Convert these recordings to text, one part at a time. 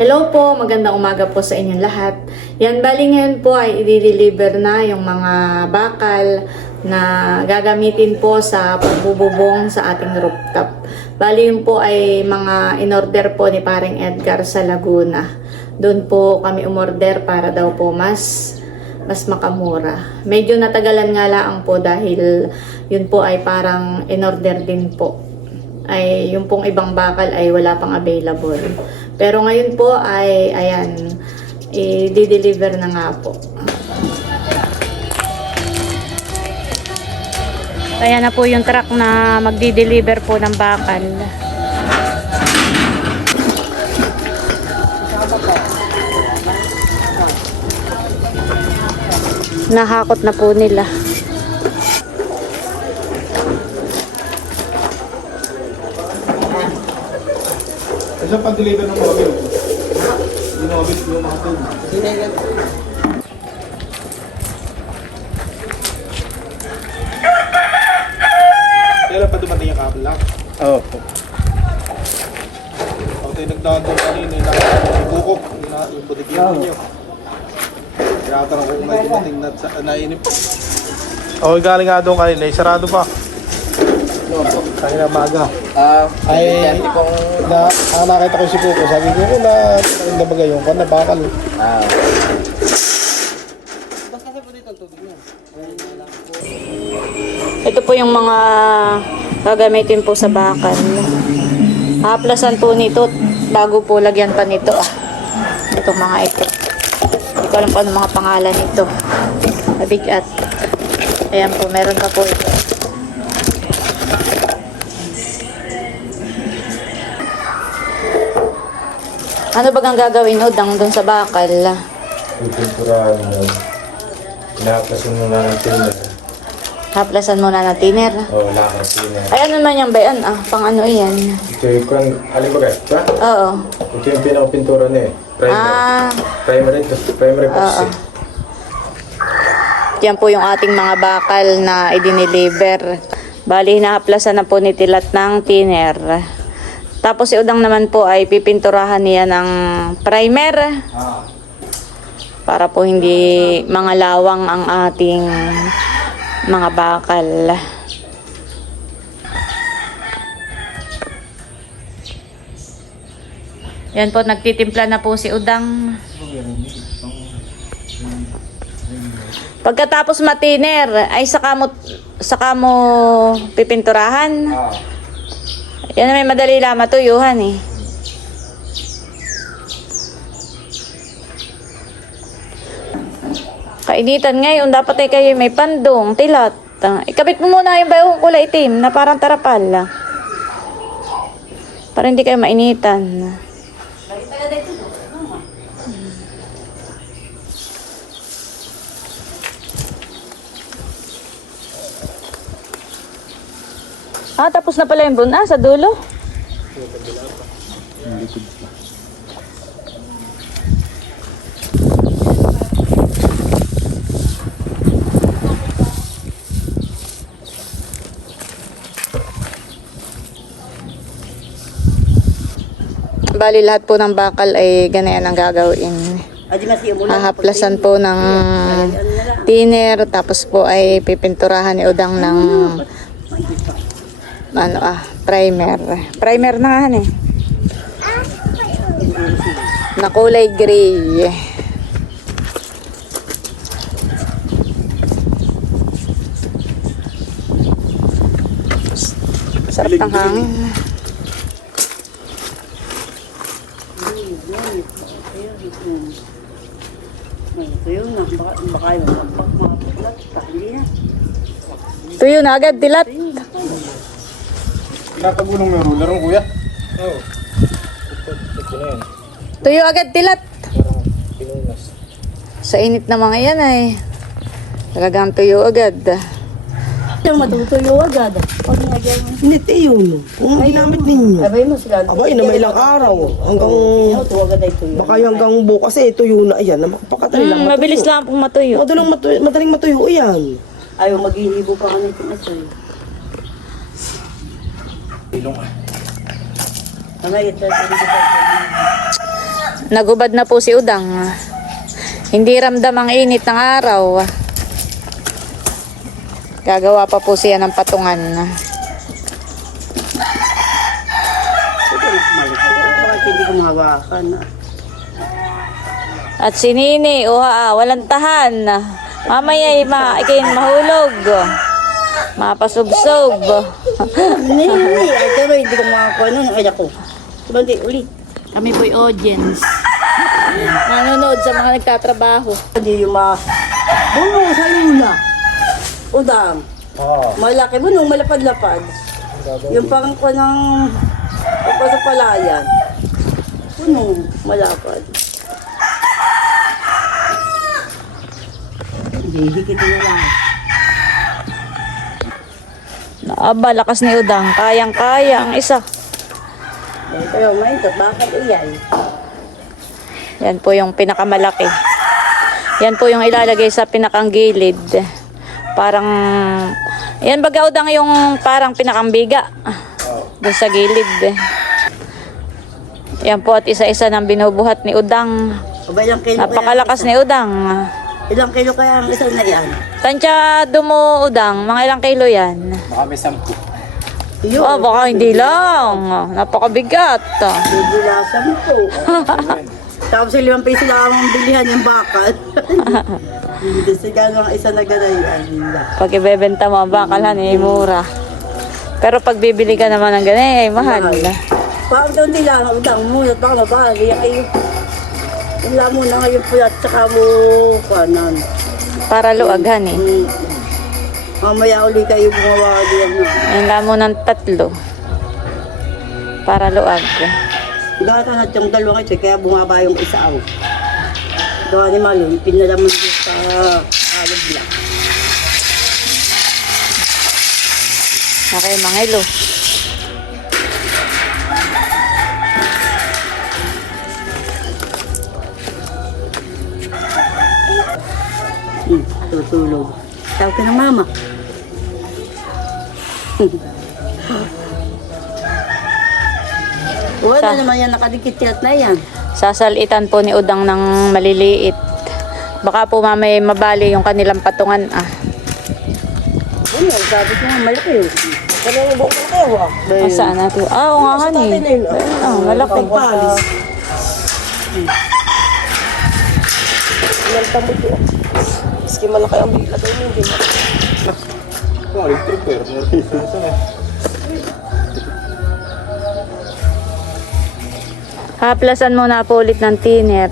Hello po, magandang umaga po sa inyong lahat. Yan, bali ngayon po ay i-deliver na yung mga bakal na gagamitin po sa pagbububong sa ating rooftop. Bali yun po ay mga in-order po ni paring Edgar sa Laguna. Doon po kami umorder para daw po mas mas makamura. Medyo natagalan nga lang po dahil yun po ay parang in-order din po ay yung pong ibang bakal ay wala pang available. Pero ngayon po ay ayan, i-deliver na nga po. Kaya na po yung truck na magdi-deliver po ng bakal. Nahakot na po nila. Isa pa deliver ng mga bill. Yung mga bill, yung mga bill. Kailan pa dumating yung kabel lang? Oo po. Ako tayo nagdadal kanina, yung bukok, yung na- yung niyo. Kaya tanong kung may dumating na sa nainip. Okay, galing nga doon kanina, eh, sarado pa. Kanina maga. Ah, Ay, na, ah, nakita ko si Coco. Sabi ko, na, na bagay yung kan na bakal. ah. Ito po yung mga gagamitin po sa bakal. Haplasan po nito bago po lagyan pa nito ah. Itong mga ito. Hindi ko alam pa ano mga pangalan nito. Mabigat. Ayan po, meron pa po ito. Ano ba ang gagawin udang doon sa bakal? Pipinturahan mo. Inaplasan mo na ng tiner. Haplasan muna ng tiner. O, wala kang tiner. Ay, ano naman yung bayan? Ah, pang ano yan? Ito yung alin ba ba? Oo. Ito yung pinakapintura na eh. Primer. Ah, Primer ito. Primer Oo. epoxy. yan po yung ating mga bakal na i-deliver. Bali, hinahaplasan na po ni Tilat ng thinner. Tapos si Udang naman po ay pipinturahan niya ng primer. Para po hindi mga lawang ang ating mga bakal. Yan po, nagtitimpla na po si Udang. Pagkatapos matiner, ay saka mo, saka mo pipinturahan. Yan may madali lang matuyuhan eh. Kainitan ngayon, dapat ay kayo may pandong, tilat. Ikabit mo muna yung bayong kulay itim na parang tarapal. ah. Para hindi kayo mainitan. Ah, tapos na pala yung bun. Ah, sa dulo. Bali lahat po ng bakal ay ganyan ang gagawin. Hahaplasan po ng thinner tapos po ay pipinturahan ni Udang ng ano ah, primer. Primer na nga eh. Na kulay gray. Sarap ng hangin. Tuyo na, baka, yung mga puklat, hindi na. Tuyo na agad, dilat. Nakagulong ng ruler ng kuya. Oo. Tuyo agad, dilat. Sa init na mga yan ay talagang tuyo agad. Yung matutuyo agad. Pag nagyan mo. Hindi yun. Kung ginamit ninyo. Abay mo sila. Abay, na may ilang araw. Hanggang, baka yung hanggang bukas eh, tuyo na yan. Makapakatali lang Mm, matuyo. mabilis lang pong matuyo. Madaling matuyo, madaling matuyo yan. Ayaw maghihibo pa kami ito na tuyo. Ilong ah. Nagubad na po si Udang. Hindi ramdam ang init ng araw. Gagawa pa po siya ng patungan. Ah? At si Nini, uha, walang tahan. Mamaya ay ma ikain mahulog. Mapasubsob. Hindi, hindi. Ay, pero hindi ko makakuha nun. Ay, ako. Diba hindi, ulit. Kami po'y audience. Nanonood sa mga nagtatrabaho. Hindi yung ma... Bunong sa lula. Udang. Oo. Malaki bunong, malapad-lapad. Yung parang ko ng... Pagpa sa palayan. Bunong, malapad. Hindi, kita na lang. Aba, lakas ni Udang. Kayang-kaya ang isa. Pero may ito, bakit iyan? Yan po yung pinakamalaki. Yan po yung ilalagay sa pinakang gilid. Parang, yan baga udang yung parang pinakang biga. Doon sa gilid. Yan po at isa-isa ng binubuhat ni Udang. Napakalakas ni Udang. Ilang kilo kaya ang isa na yan? Tansyado mo, Udang. Mga ilang kilo yan? Baka may sampu. Yun. Oh, baka hindi lang. Napakabigat. Bibilasan ko. Tapos sa limang piso lang ang bilihan yung bakal. Hindi sa gano'ng isa na ganayan. Pag ibebenta mo ang bakalhan, eh, mura. Pero pag bibili ka naman ng ganyan, eh, mahal. Bakit doon nila ang utang mo? At baka mabali. Ay, wala mo na ngayon po at saka mo kanan. Para luaghan eh. Mm. Mamaya uli kayo gumawa diyan. lang mo ng tatlo. Para luag. Gawa ka na yung dalawang ito, kaya bumaba yung isa ako. Gawa ni Malun, pinala mo dito sa alog lang. Okay, mga ilo. Hmm, tutulog. Tawag ka ng mama. Wala Sa- naman yan, nakadikit-tilat na yan. Sasalitan po ni Udang ng maliliit. Baka po mamay mabali yung kanilang patungan ah. Ano, sabi ko nga, malaki. Kaya mo buong kayo ah. Ah, saan natin? Ah, oo nga kan tatay na yun, ah. Ah, malaki. Palis. Inalta mo ito. Maski malaki ang bila daw mo, hindi. Kung electric pero meron eh. Haplasan mo na po ulit ng tiner.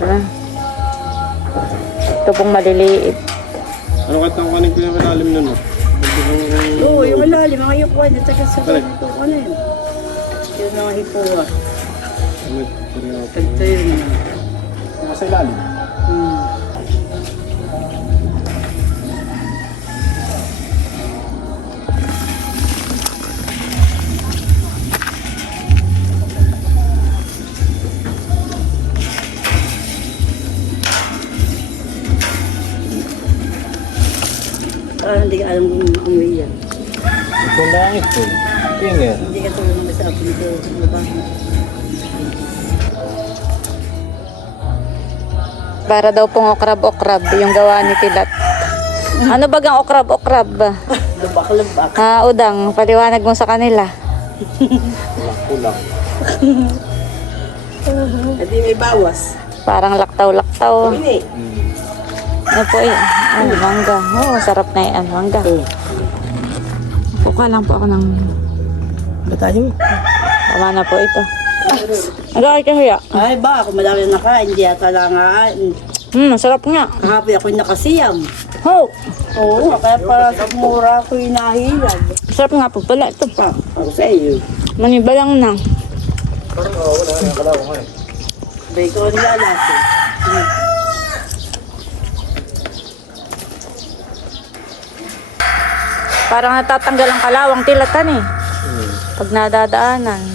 Ito pong maliliit. Ano ka tang kanin ko yung malalim nun? Oo, yung ilalim, mga yukuan, at saka sa ganito, ano yun? Yun mga hipuwa. Ito yun. Nasa ilalim. Hmm. Alam kung amoy yan. Ito lang ito. Finger. Hindi ka tulad ng sa akin ito. Mabaho. Para daw pong okrab-okrab yung gawa ni Tilat. Ano bagang okrab-okrab? Lubak-lubak. Ha, Udang, paliwanag mo sa kanila. Kulang. Hindi may bawas. Parang laktaw-laktaw. Hindi. Ano po eh? Ay, mangga. Oh, sarap na yan, mangga. Puka lang po ako ng... Batayin mo. Tama na po ito. Ang gawin ka huya. Ay ba, ako madami na nakain, hindi yata lang nakain. Hmm, sarap nga. Kahapon ako nakasiyam. Ho! Oo, kaya para sa mura ko inahilag. Sarap nga po pala ito. Pa, ako sa iyo. Maniba lang na. Bay ko nilalasin. Parang natatanggal ang kalawang tilatan eh. Pag nadadaanan.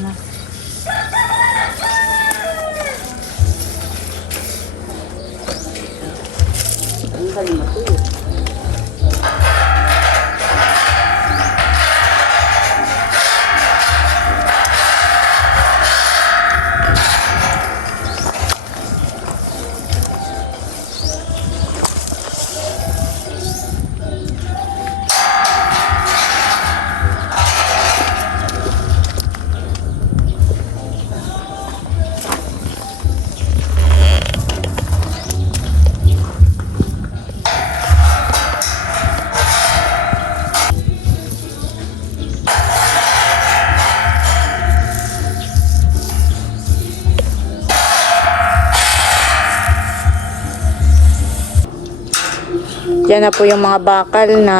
Yan na po yung mga bakal na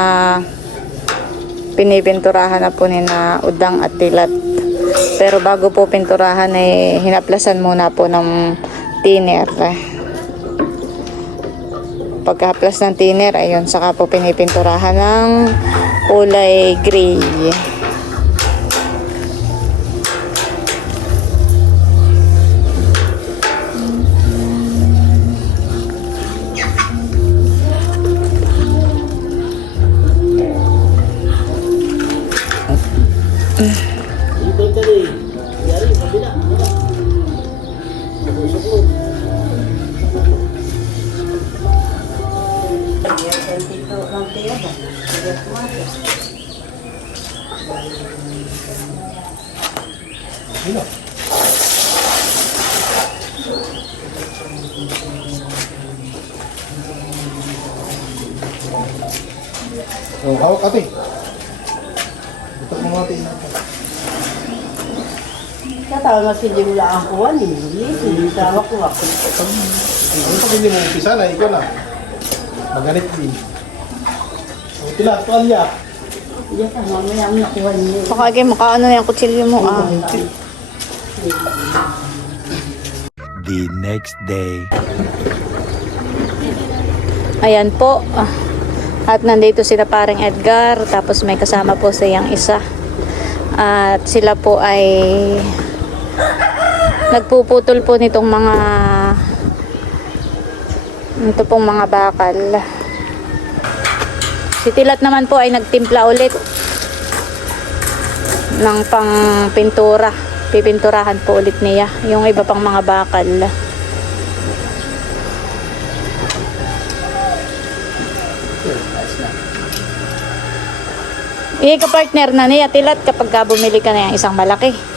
pinipinturahan na po ni na udang at tilat. Pero bago po pinturahan ay hinaplasan muna po ng thinner. Pagkahaplas ng thinner, ayun, saka po pinipinturahan ng kulay gray. Katawa nga si Jim wala ang kuwan eh. Hindi sa wak-wak. Ano pag hindi mo umpisa na, ikaw na. Maganit din. O, tila, tuwalya. Hindi ka, mamaya ang nakuha niyo. Baka kayo makaano na yung kutsilyo mo. Ah. the next day. Ayan po. Ah, At nandito sila paring Edgar. Tapos may kasama po siyang isa. At sila po ay nagpuputol po nitong mga ito pong mga bakal. Si Tilat naman po ay nagtimpla ulit ng pang pintura. Pipinturahan po ulit niya yung iba pang mga bakal. Iya ka partner na niya tilat kapag ka bumili ka na yung isang malaki.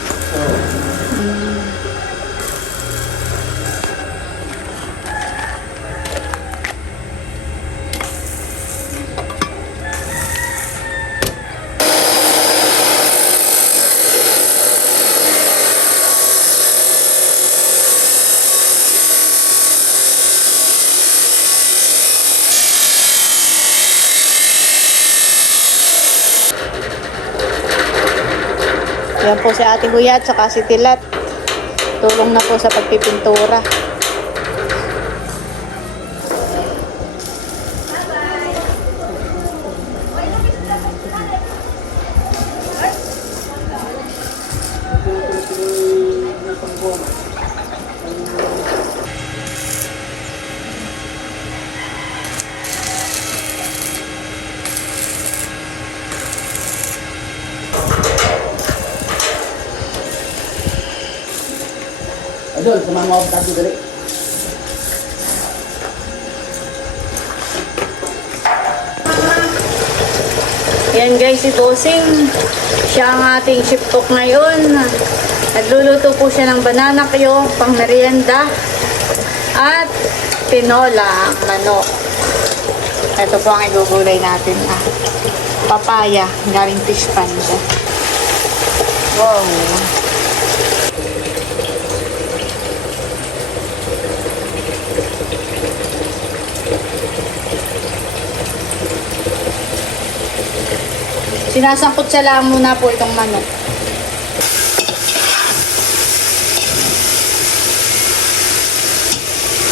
Si Ate Huyat saka si Tilat. Tulong na po sa pagpipintura. Dati dali. Yan guys, si Bossing. Siya ang ating chip cook ngayon. Nagluluto po siya ng banana kyo, pang merienda. At tinola, ang manok. Ito po ang igugulay natin. Ah, papaya, galing fish pond. Wow. Sinasangkot siya lang muna po itong manok.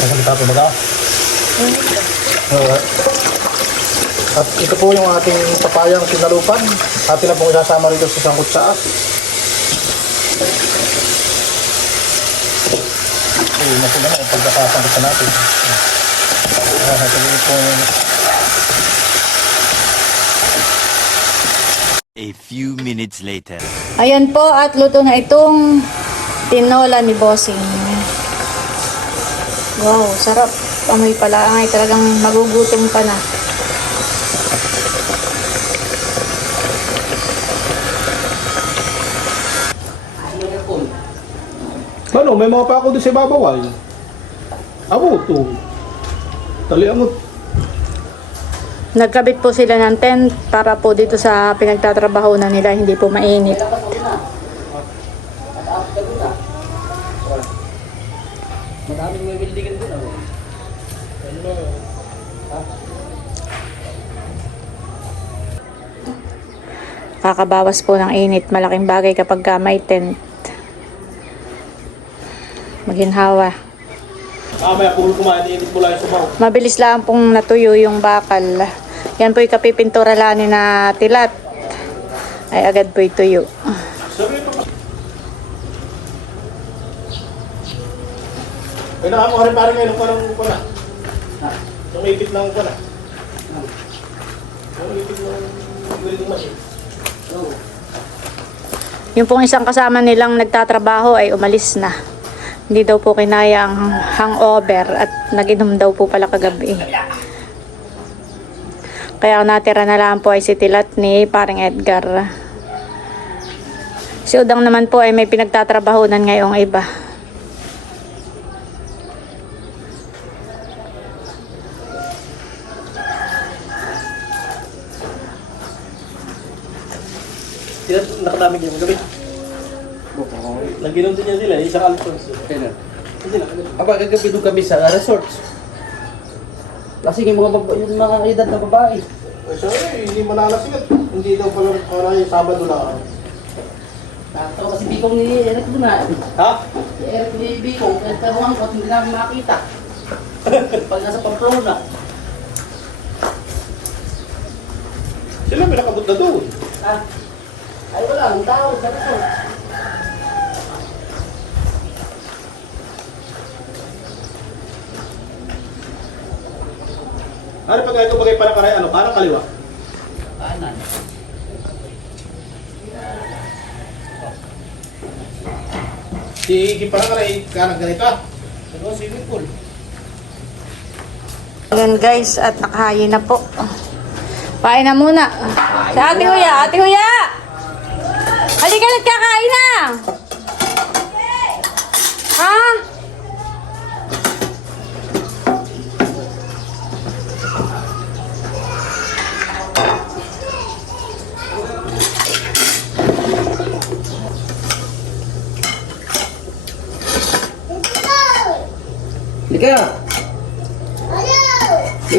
Nasaan tapo baga? Alright. At ito po yung ating papayang sinalupan. Atin na pong isasama rito sa sangkot sa as. Uy, naku na nga, pagkakasangkot sa natin. Ah, sabihin po A few minutes later. Ayan po at luto na itong tinola ni Bossing. Wow, sarap. Amoy pala ay talagang magugutom ka na. Ano, may mga pa ako doon sa ibabaw ay. Abo, to. Tali mo. Nagkabit po sila ng tent para po dito sa pinagtatrabaho na nila hindi po mainit. Madaming may wildigan doon ako. Ano? Kakabawas po ng init. Malaking bagay kapag may tent. Maginhawa. Mamaya ah, puro kumain, init po lang yung sumaw. Mabilis lang pong natuyo yung bakal. Yan po yung kapipintura lang ni na tilat. Ay agad po tuyo. Sabi pa. Ay, nakakuha rin parang ngayon, parang pala. Yung ipit ng pala. Yung ipit ng welding machine. Yung pong isang kasama nilang nagtatrabaho ay umalis na. Hindi daw po kinaya ang hangover at naginom daw po pala kagabi. Kaya ang natira na lang po ay si Tilat ni parang Edgar. Si Udang naman po ay may pinagtatrabahonan ngayong iba. Sila nakadamig yung gabi. Naginom din niya sila, isang Alfonso. Kailan? Hindi na, Aba, kagabi doon kami sa resorts. Kasi yung mga, baba- yung mga edad na babae. Eh, sorry, hindi mananasigat. Hindi daw pala para yung Sabado lang. Nakatawa kasi bikong ni Eric doon na. Ha? Si Eric ni Bikong, nagkaroon ko at hindi namin makita. Pag nasa Pamplona. Sila may nakabot na doon. Ah, ay wala, ang tao sa resort. Ano pag ito bagay para karay, ano, parang kaliwa? Kanan. Si Iki parang karay, kanang ganito. Ano, swimming pool. Ayan guys, at nakahayin na po. Pain na muna. Si ate Huya, ate Huya!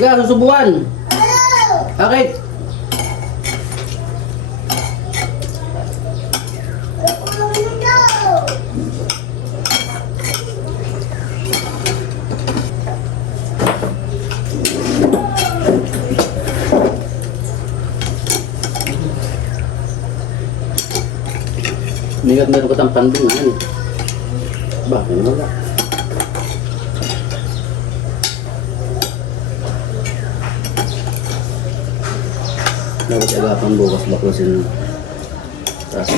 Lika, susubuan! Bakit? Mingat meron ka tang pandong yan. Bakit wala? Dapat agapan bukas baklasin taas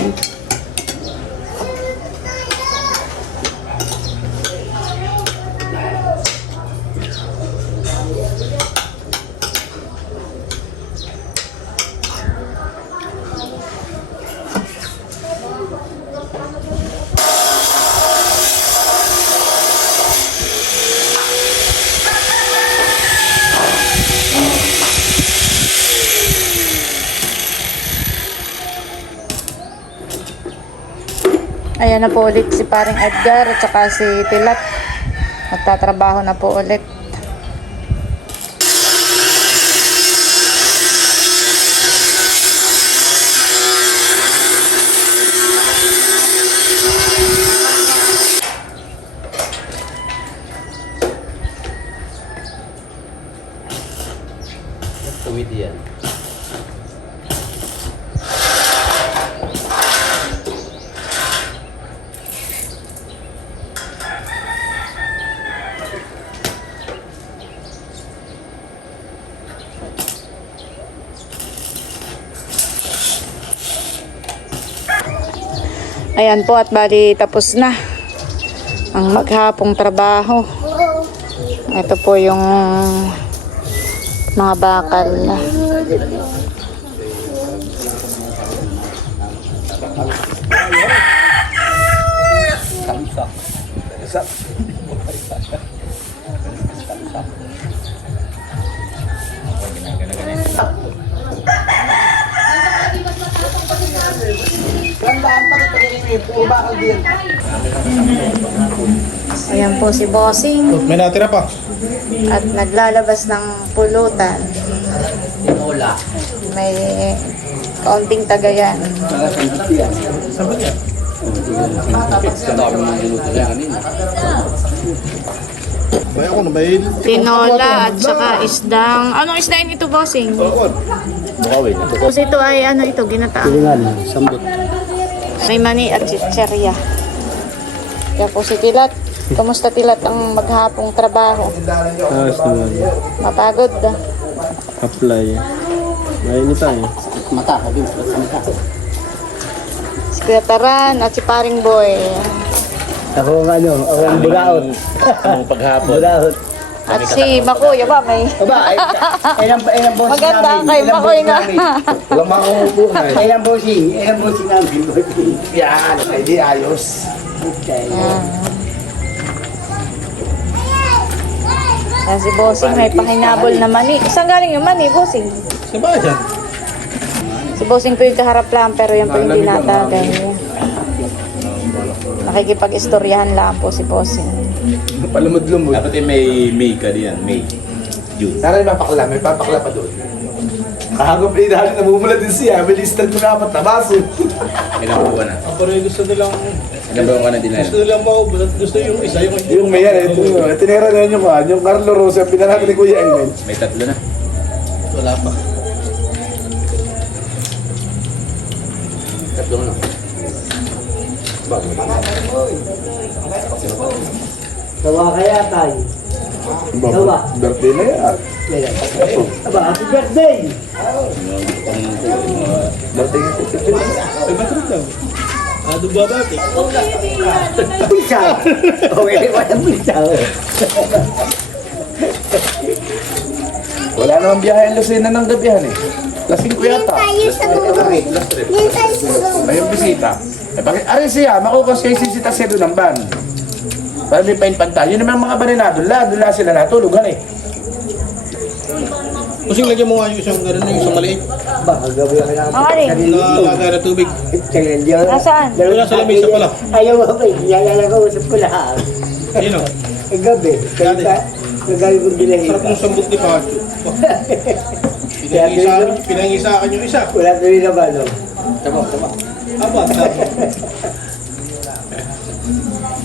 Ayan na po ulit si paring Edgar at saka si Tilat. Magtatrabaho na po ulit. Tuwid yan. Ayan po at bali tapos na ang maghapong trabaho. Ito po yung mga bakal na. Ayan po si Bossing May natira pa. at naglalabas ng pulutan. Tinola. May kaunting tagayan. Bay ako na bay. Tinola at saka isdang... Anong isdain ito, bossing? Bukawin. Tapos ito ay ano ito, ginataan. Tulingan, sambot. May mani at chicherya. Kaya po si Tilat. Kamusta Tilat ang maghapong trabaho? Ayos naman. Mapagod ah. Apply. Mainit tayo. Mata, sabi mo, sa mata. Si Kuya Taran at si Paring Boy. Ako ang ano, ako ang bulaot. Ang paghapon. Bulaot. At si Makuya ba may... Aba, ay, ilang, ilang boss Maganda namin. kay ilang Makoy nga. namin. Walang makakumupo na eh. Ilang bossing namin. Yan, ay di ayos. Okay. Yan. Yan si Bossing may pakinabol na mani. Saan galing yung mani, Bossing? Sa bayan. Si Bossing po yung kaharap lang pero yan po yung tinatagay niya. Nakikipag-istoryahan lang po si Bossing. Palumod-lumod. Dapat eh may May ka diyan, May. June. Sana may papakla, may papakla pa doon. Kahagap rin dahil namumula din siya, may listan ko na apat na baso. Ilang buwan na. Pero gusto nilang, Ilang buwan ka na din gusto nilang maubos at gusto yung isa, yung Yung may yan, ito yun. Tinira na yun yung kan, yung Carlo Rosa, pinanakit ni Kuya Amen. May tatlo na. Wala pa. Tatlo na. Tawa kaya tayo. Tawa. Birthday na yan. Aba, happy birthday! Birthday na Ay, ba't rin daw? Ano ba ba? Pisa! Okay, walang pisa. Wala namang biyahe ang Lucena ng gabihan eh. Lasing ko yata. May yung bisita. Eh bakit? Ari siya, makukonsensisita siya doon ng ban. Para may painpanta. Yun naman mga baninado. La, doon lang sila natulog. Ano eh. Kusing lagyan mo nga yung isang gano'n, yung isang maliit. Ba, gabi. Ang alin? Nalaga na tubig. Nasaan? Wala sa lamesa pala. Ayaw mo ba? Yayala ko, usap ko lahat. Yun o. Ang gabi, kaya Dati. ka, nagagawa kong bilahin Sarap ka. ng sambot ni Pacho. Pinangisa, pinangisa yung isa. Wala tuloy na ba, no? Aba, tama.